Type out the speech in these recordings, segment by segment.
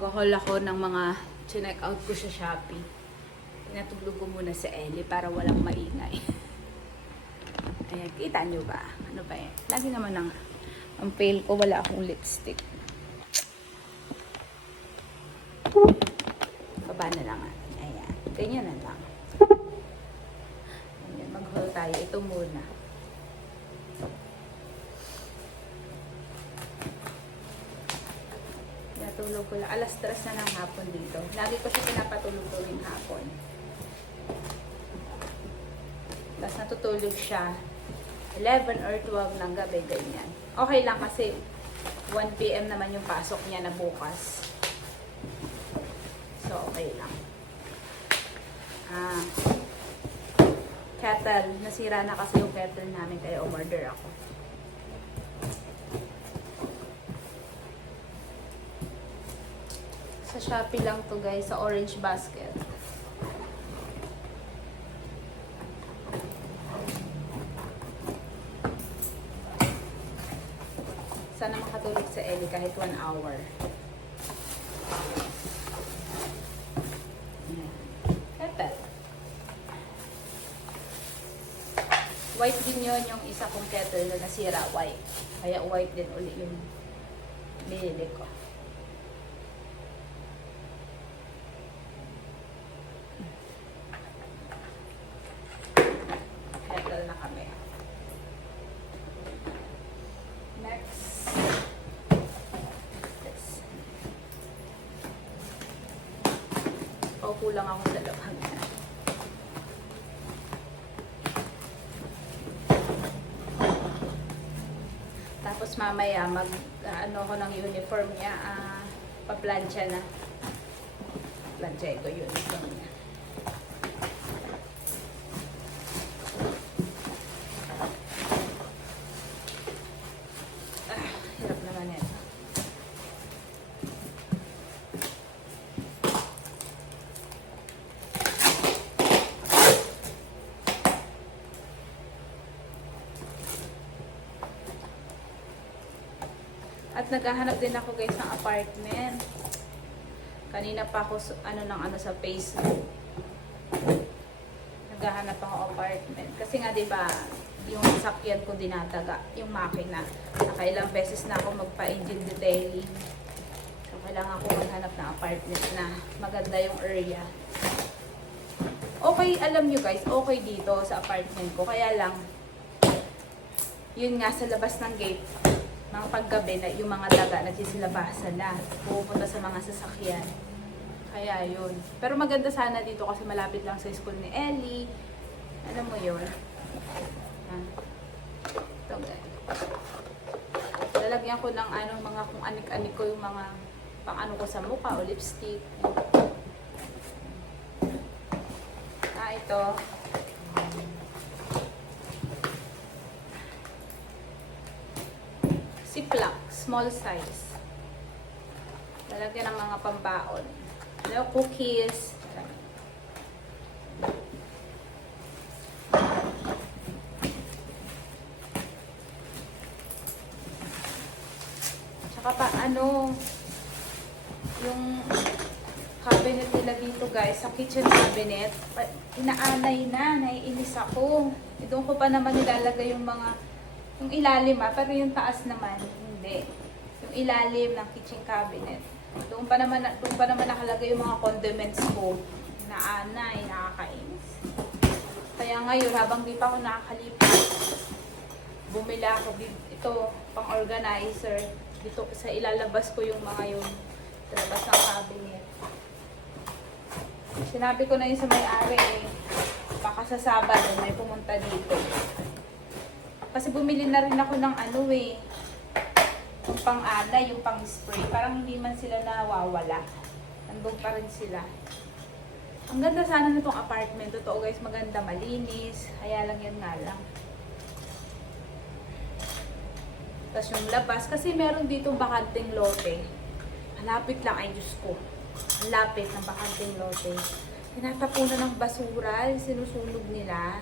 mag-haul ako ng mga chinek out ko sa Shopee. Pinatulog ko muna sa Ellie para walang maingay. Ayan, kita nyo ba? Ano ba yan? Lagi naman ang pale ko, wala akong lipstick. Baba na lang natin. Ayan, ganyan na lang. Ayan, mag-haul tayo. Ito muna. Natulog ko lang. Alas 3 na ng hapon dito. Lagi ko siya pinapatulog tuwing hapon. Tapos natutulog siya 11 or 12 ng gabi, ganyan. Okay lang kasi 1 PM naman yung pasok niya na bukas. So, okay lang. Kettle. Nasira na kasi yung kettle namin kaya umorder ako. Sa Shopee lang to guys, sa Orange Basket. Sana makatulog sa Ellie kahit 1 hour. Kettle. White din yun yung isa kong kettle na nasira, white. Kaya white din uli yung binili ko. Kettle na kami. Next. This. Paupo lang ako sa labang. Tapos mamaya ano ko ng uniform niya, pa-plancha na. Plancha ito uniform niya. Hirap naman yan. At naghahanap din ako guys ng apartment. Kanina pa ako sa Facebook. Naghahanap ako apartment. Kasi nga 'di ba, yung sasakyan ko dinataga, yung makina. Nakailang beses na ako magpa-engine detailing. So kailangan ko maghanap ng apartment na maganda yung area. Okay, alam nyo guys, okay dito sa apartment ko. Kaya lang, yun nga sa labas ng gate, mga paggabi na yung mga daga nagsisilabasan na pupunta sa mga sasakyan. Kaya yun. Pero maganda sana dito kasi malapit lang sa school ni Ellie. Alam mo yun. Ito guys. Lalagyan ko ng mga kung anik-anik ko yung mga pang ko sa mukha o lipstick. Ito. Ziploc, small size. Lalagyan ng mga pambaon. Cookies. Tsaka pa yung cabinet nila dito guys, sa kitchen cabinet, inaanay na, naiinis ako. Doon ko pa naman nilalagay yung ilalim pero yung taas naman, hindi. Yung ilalim ng kitchen cabinet. Doon pa naman nakalagay yung mga condiments ko. Naanay, nakakainis. Kaya ngayon, habang di pa ako nakakalipat, bumili ako ito, pang organizer. Dito sa ilalabas ko yung mga yun sa labas ng cabinet. Sinabi ko na yun sa may-ari baka sa Sabado may pumunta dito. Kasi bumili na rin ako ng yung pang-alay, yung pang-spray. Parang hindi man sila nawawala. Nandun pa rin sila. Ang ganda sana nitong apartment. Totoo guys, maganda, malinis. Kaya lang yan nga lang. Tapos yung labas, kasi meron dito bakanteng lote. Malapit lang, ay Diyos ko. Ang lapit ng bakanteng lote. Tinatapunan ng basura, sinusunog nila.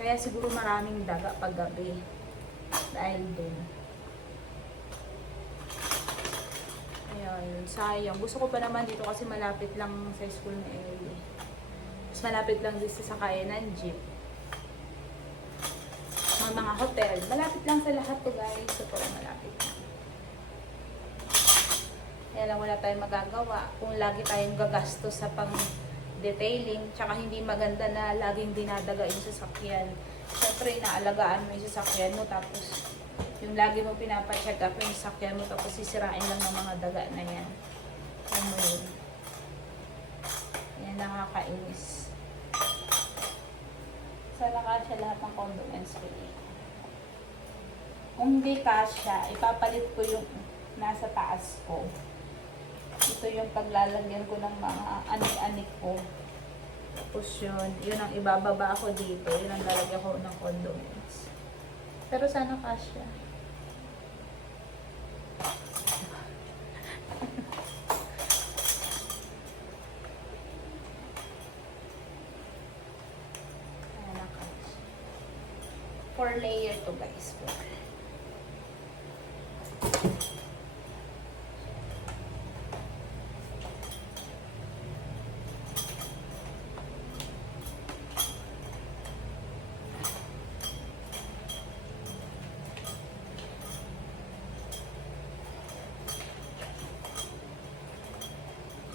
Kaya siguro maraming daga paggabi. Dahil doon. Ayan, sayang. Gusto ko pa naman dito kasi malapit lang sa school ni Ellie. Mas malapit lang dito sa sakayan ng jeep. Mga hotel. Malapit lang sa lahat to guys. So, malapit lang. Kaya lang wala tayong magagawa. Kung lagi tayong gagastos sa pang-detailing, tsaka hindi maganda na laging dinadaga yung sasakyan. Siyempre, inaalagaan mo yung sasakyan mo, tapos yung lagi mo pinapacheck up yung sasakyan mo, tapos sisirain lang ng mga daga na yan. Ano yun? Yan, nakakainis. Sana kasya lahat ng condiments ko dito. Kung hindi kasya, ipapalit ko yung nasa taas ko. Ito yung paglalagyan ko ng mga anik-anik ko. Tapos yun ang ibababa ko dito. Yun ang lalagyan ko ng condiments. Pero sana kasya. Ayan ang kasya. 4 layer to guys. 4.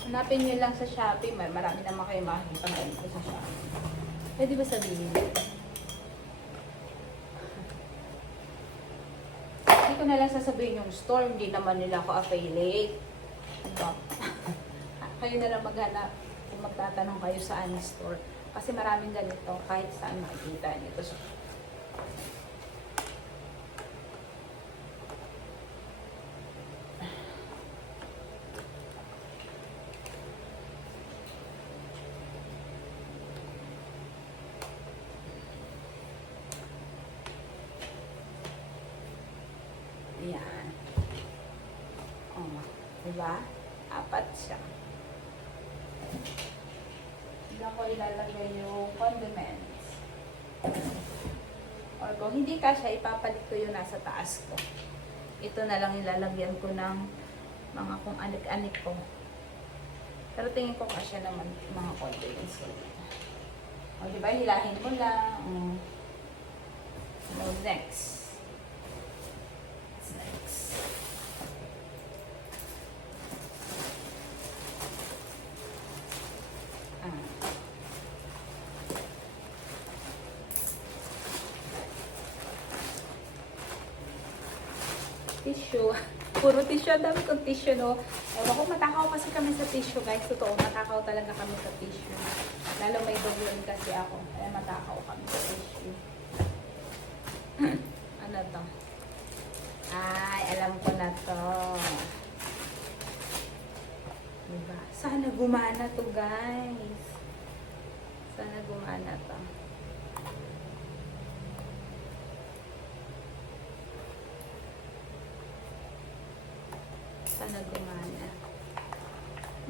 Hanapin nyo lang sa Shopee. Marami naman kayo makikita ngayon ko sa Shopee. Pwede ba sabihin? Hindi ko na lang sasabihin yung store. Hindi naman nila ako affiliate. Diba? Kayo na lang maghanap kung magtatanong kayo saan store. Kasi maraming ganito. Kahit saan makikita nito. Yan. Oh, diba? 4 siya. Diyan ko ilalagay yung condiments. Or kung hindi kasya, ipapalit ko yung nasa taas ko. Ito na lang ilalagyan ko ng mga kung anik-anik ko. Pero tingin ko kasya naman yung mga condiments ko. O, diba? Hilahin mo lang. So, next. Tissue. Puro tissue. Ang dami kong tissue, no? Ewan ko, matakaw kasi kami sa tissue, guys. Totoo, matakaw talaga kami sa tissue. Lalo may duguan kasi ako. Kaya matakaw kami sa tissue. Ano to? Ay, alam ko na to. Diba? Sana gumana to, guys. Sana gumana to. Sana gumana.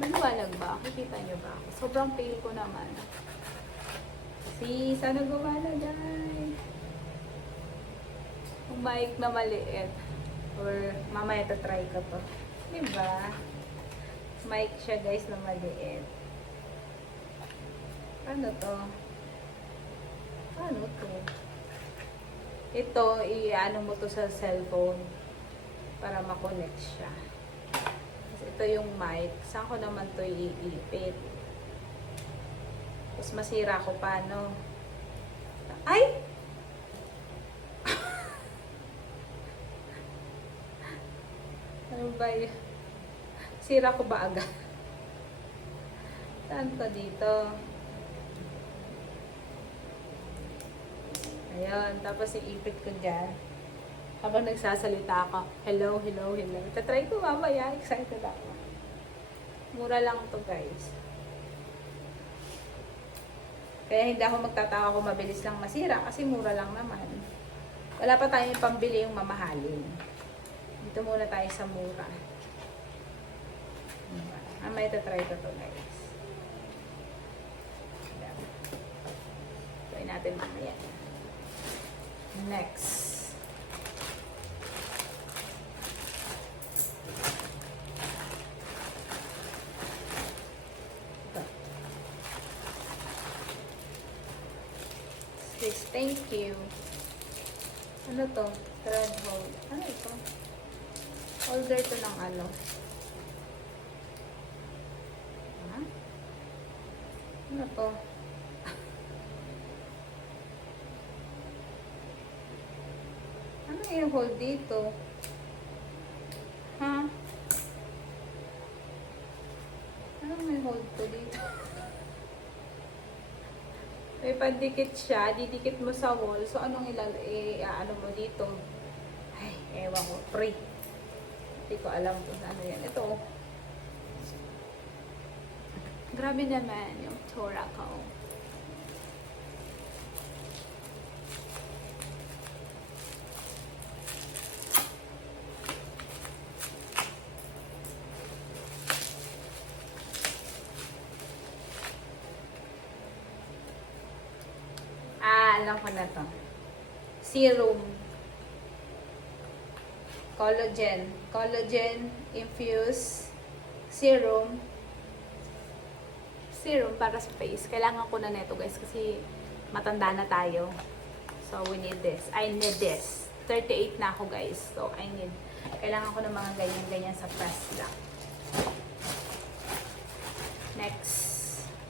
Maliwalag ba? Kikita nyo ba? Sobrang pale ko naman. See, sana gumana, guys. Yung mic na maliit. Or mamaya tatry ko to. Diba? Mic siya, guys, na maliit. Ano to? Ano to? Ito, i-ano mo to sa cellphone para makonect siya. Ito yung mic. Saan ko naman to iipit? Tapos masira ko pa, no? Ay! Ano ba yun? Sira ko ba agad? Saan to dito? Ayun. Tapos iipit ko dyan. Habang nagsasalita ako, hello, hello, hello. Tatry ko mamaya, excited ako. Mura lang to, guys. Kaya hindi ako magtataka kung mabilis lang masira kasi mura lang naman. Wala pa tayong pambili yung mamahalin. Dito muna tayo sa mura. Mamaya tatry ko to, guys. Try natin mamaya. Next. Thank you. Ano to? Thread hold. Ano ito? Holder to ng ano. Ha? Ano to? Ano yung hold dito? Ha? Ano may hold to dito? May pandikit siya, didikit mo sa wall. So, anong ano mo dito? Ay, ewan ko. Free. Hindi ko alam kung ano yan. Ito. Grabe naman yung Tora ko. Alam ko na to. Serum. Collagen. Collagen infused serum. Serum para sa face. Kailangan ko na neto guys kasi matanda na tayo. So we need this. I need this. 38 na ako guys. So I need. Kailangan ko ng mga ganyan-ganyan sa press lang. Next.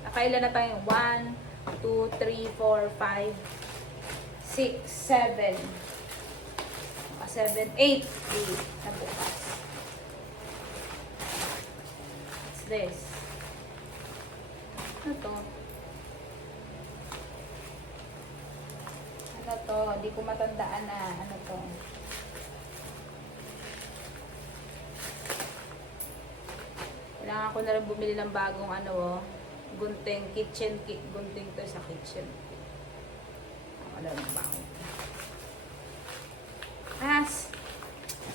Nakailan na tayo? 1, 2, 3, 4, 5, 6, 7. 7, 8. 8 na bukas. What's this? Ano to? Ano to? Hindi ko matandaan na. Ano to? Kailangan ko na rin bumili ng bagong ano, gunting, kitchen kit. Gunting to sa kitchen. Wala na ba ako?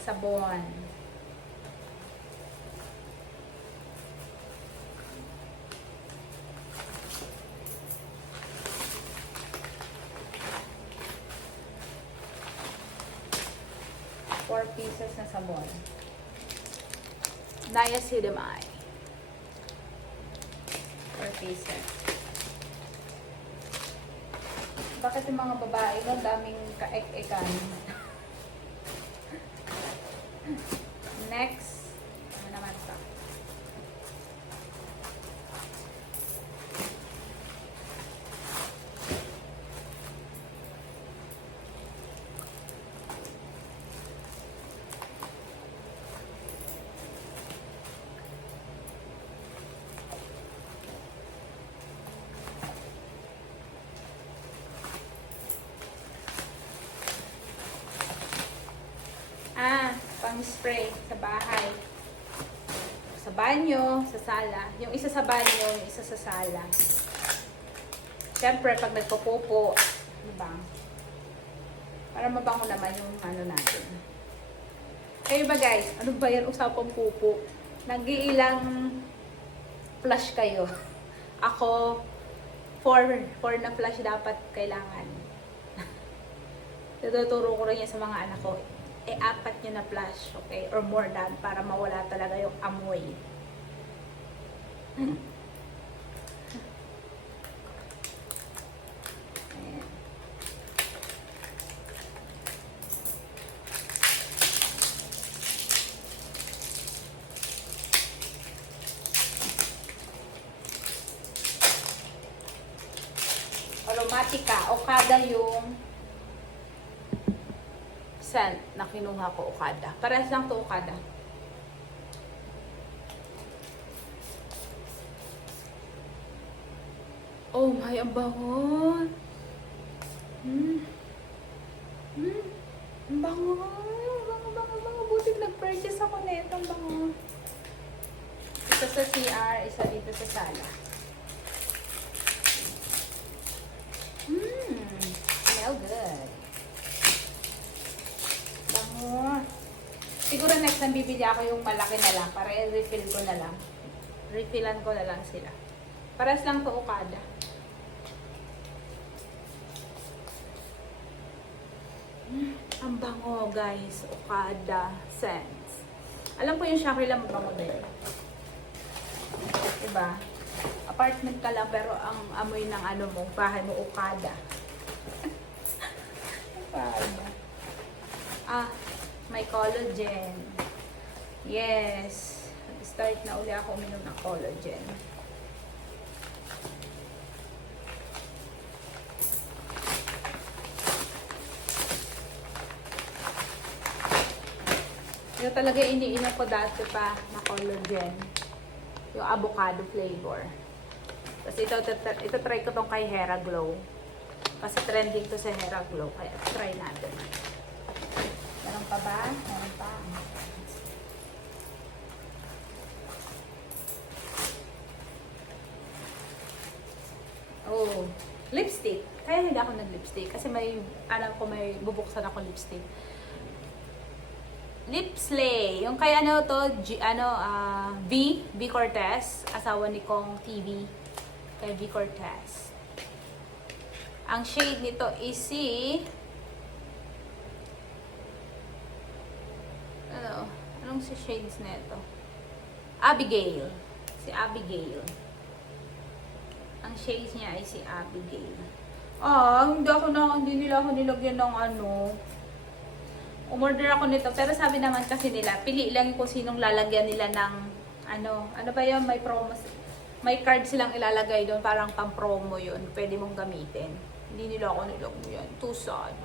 Sabon. Four pieces na sabon. Niacinamide. 4 pieces. Bakit yung mga babae no, daming kaek-ekan? Next, ano naman ito? Pang-spray sa bahay. Sa banyo, sa sala. Yung isa sa banyo, yung isa sa sala. Siyempre, pag nagpupupo, diba? Para mabango naman yung ano natin. Kayo ba guys? Ano ba yan? Usapang pupo. Nag-iilang flush kayo. Ako, 4 na flush dapat kailangan. Tuturo ko rin yan sa mga anak ko. 4 nyo na flush, okay? Or more than, para mawala talaga yung amoy. Ayan. Aromatica, Okada yung scent na kinuha ko, Okada. Parehas lang to Okada. Oh my, ang bango. Ang bango. Bango. Buti nag-purchase ako na itong bango. Isa sa CR, isa dito sa sala. Smell good. Bango. Siguro next time bibili ako yung malaki na lang para i-refill ko na lang. Refillan ko na lang sila. Paras lang to Okada. Ang bango guys. Okada scents. Alam ko yung Shakira mabango din. Diba? Apartment ka lang pero ang amoy ng ano mo, bahay mo Okada. Paano? Ah, may collagen. Yes. Start na uli ako uminom ng collagen. Ito talaga iniinom ko dati pa na collagen. Yung avocado flavor. Tapos ito try ko tong kay Hera Glow. Kasi trending to sa Hera Glow. Kaya try natin. Meron pa ba? Meron pa. Oh, lipstick. Kaya hindi ako nag-lipstick. Kasi may, alam ko may bubuksan ako lipstick. Lip Slay. Yung kay ano to, V Cortez. Asawa ni Kong TV. Kay V Cortez. Ang shade nito is si... Anong si shades na ito? Abigail. Si Abigail. Ang shades niya ay si Abigail. Hindi nila ako nilagyan ng ano. Umorder ako nito. Pero sabi naman kasi nila, pili lang kung sinong lalagyan nila ng ano ba yun? May promo. May card silang ilalagay doon. Parang pang-promo yun. Pwede mong gamitin. Hindi nila ako nilagyan. Too sad.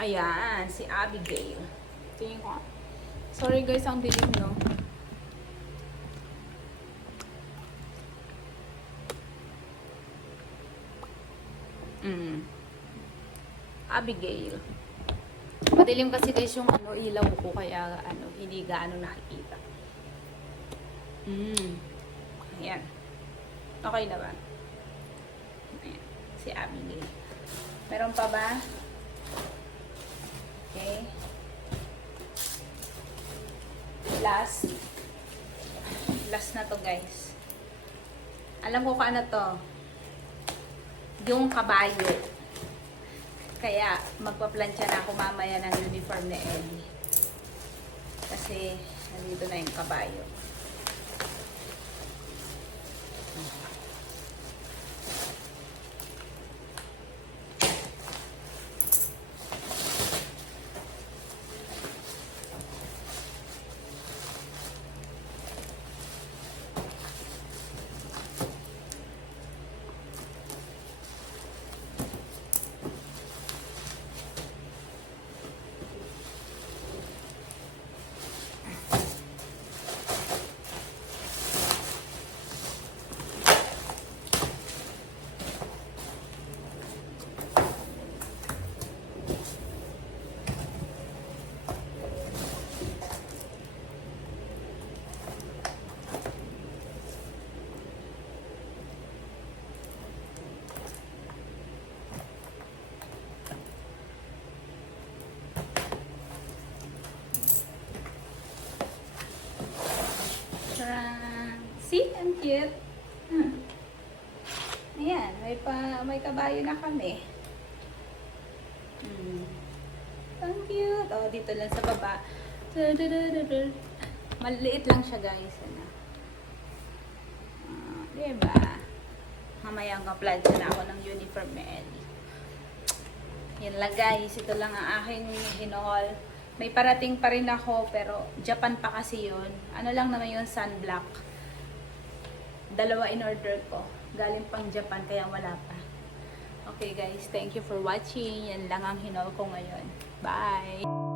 Ayan, si Abigail. Tingin ko. Sorry guys, ang dilim, no? Abigail. Madilim kasi guys yung ilaw ko, kaya hindi gaano nakikita. Ayan. Okay na ba? Ayan, si Abigail. Meron pa ba? Okay. Last na to guys. Alam ko kung ano to. Yung kabayo. Kaya magpaplansya na ako mamaya ng uniform ni Ellie. Kasi nandito na yung kabayo. See? Ang cute. Ayan, may kabayo na kami. Ang cute. Oh, dito lang sa baba. Maliit lang siya guys. Diba? Mamaya ang ka-plansya na ako ng uniform ni Ellie. Yan lang guys. Ito lang ang aking hinol. May parating pa rin ako, pero Japan pa kasi yun. Ano lang naman yun, sunblock. Dalawa in order ko. Galing pang Japan, kaya wala pa. Okay guys, thank you for watching. Yan lang ang hinol ko ngayon. Bye!